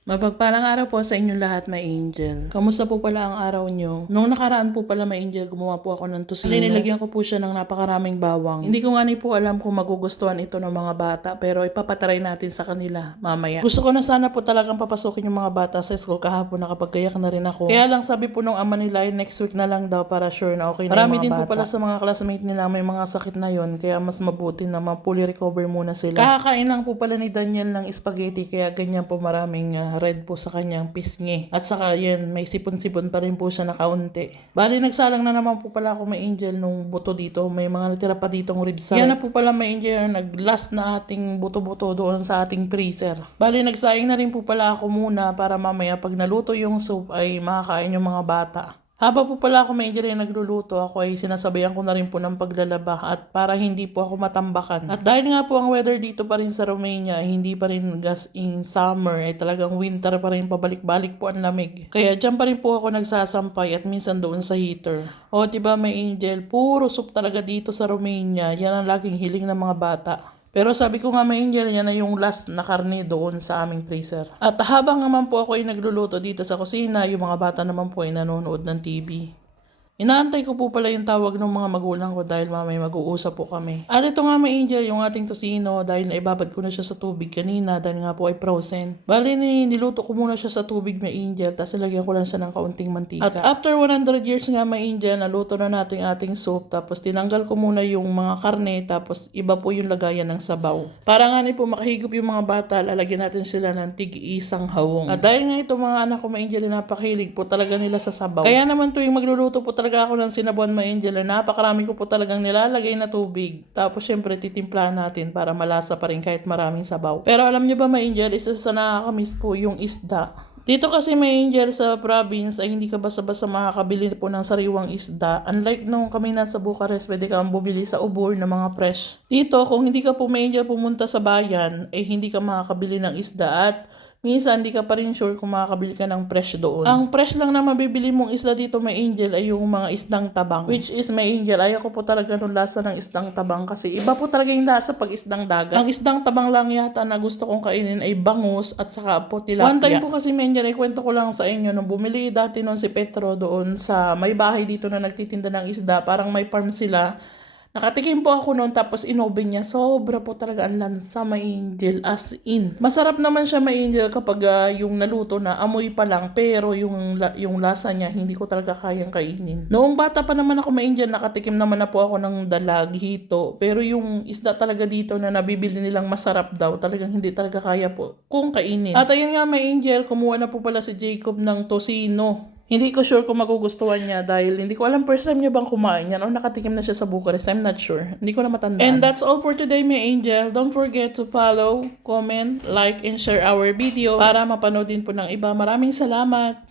Mapagpalang araw po sa inyong lahat, my angel. Kamusta po pala ang araw nyo? Noong nakaraan po pala, my angel, gumawa po ako ng tusino. Nilagyan ko po siya ng napakaraming bawang. Hindi ko nga ni po alam kung magugustuhan ito ng mga bata, pero ipapatry natin sa kanila mamaya. Gusto ko na sana po talagang papasukin yung mga bata sa school kahapon, nakapagkayak na rin ako. Kaya lang sabi po nung ama nila, next week na lang daw para sure na okay na Marami yung mga din bata. Po pala sa mga classmate nila may mga sakit na yon, kaya mas mabuti na ma-fully recover muna sila. Kakakain lang po pala ni Daniel ng spaghetti, kaya ganyan po maraming red po sa kanyang pisngi. At saka yan, may sipon-sipon pa rin po siya na kaunti. Bali, nagsalang na naman po pala ako, may angel, nung buto dito. May mga natira pa ditong ribs. Yan na po pala, may angel, nag-last na ating buto-buto doon sa ating freezer. Bali, nagsaing na rin po pala ako muna para mamaya pag naluto yung soup ay makakain yung mga bata. Habang po pala ako medyo rin nagluluto, ako ay sinasabayan ko na rin po ng paglalaba at para hindi po ako matambakan. At dahil nga po ang weather dito pa rin sa Romania ay hindi pa rin gas in summer, ay talagang winter pa rin, pabalik-balik po ang lamig. Kaya dyan pa rin po ako nagsasampay at minsan doon sa heater. O diba may angel, puro soup talaga dito sa Romania, yan ang laging hiling ng mga bata. Pero sabi ko nga may angel, yan na yung last na karne doon sa aming freezer. At habang naman po ako ay nagluluto dito sa kusina, yung mga bata naman po ay nanonood ng TV. Inaantay ko po pala yung tawag ng mga magulang ko dahil mamay mag-uusap po kami. At ito nga may angel, yung ating tosino dahil naibabad ko na siya sa tubig kanina dahil nga po ay frozen. Bali niluto ko muna siya sa tubig may angel tapos nilagyan ko lang siya ng kaunting mantika. At after 100 years nga may angel, naluto na natin ating soup tapos tinanggal ko muna yung mga karne tapos iba po yung lagayan ng sabaw. Para nga po makahigop yung mga bata, lalagyan natin sila ng tig-isang hawong. At dahil nga ito mga anak ko may angel na napakilig po talaga nila sa sabaw. Kaya naman tuwing magluluto po talaga ako ng sinabuan may angel, napakarami ko po talagang nilalagay na tubig. Tapos syempre titimplahan natin para malasa pa rin kahit maraming sabaw. Pero alam niyo ba may angel, isa sa nakakamiss po yung isda. Dito kasi may angel sa province ay hindi ka basta-basta makakabili po ng sariwang isda. Unlike nung kami nasa Bucharest, pwede kang bumili sa ubor ng mga fresh. Dito, kung hindi ka po may angel pumunta sa bayan, ay hindi ka makakabili ng isda at minsan, hindi ka pa rin sure kung makakabili ka ng fresh doon. Ang fresh lang na mabibili mong isda dito, may angel, ay yung mga isdang tabang. Which is, may angel, ayaw ko po talaga nung lasa ng isdang tabang kasi iba po talaga yung lasa pag isdang dagat. Ang isdang tabang lang yata na gusto kong kainin ay bangus at saka po tilapia. One time po kasi, may angel, ay kwento ko lang sa inyo, nung bumili dati noon si Petro doon sa may bahay dito na nagtitinda ng isda, parang may farm sila. Nakatikim po ako noon tapos inoven niya. Sobra po talaga ang lansa may angel as in. Masarap naman siya may angel kapag yung naluto na amoy pa lang pero yung lasa niya hindi ko talaga kayang kainin. Noong bata pa naman ako may angel, nakatikim naman na po ako ng dalag, hito. Pero yung isda talaga dito na nabibili nilang masarap daw, talagang hindi talaga kaya po kung kainin. At ayun nga may angel, kumuha na po pala si Jacob ng tosino. Hindi ko sure kung magugustuhan niya dahil hindi ko alam first time niya bang kumain yan o nakatikim na siya sa Bucharest. I'm not sure. Hindi ko na matandaan. And that's all for today, my angel. Don't forget to follow, comment, like, and share our video para mapanood din po ng iba. Maraming salamat!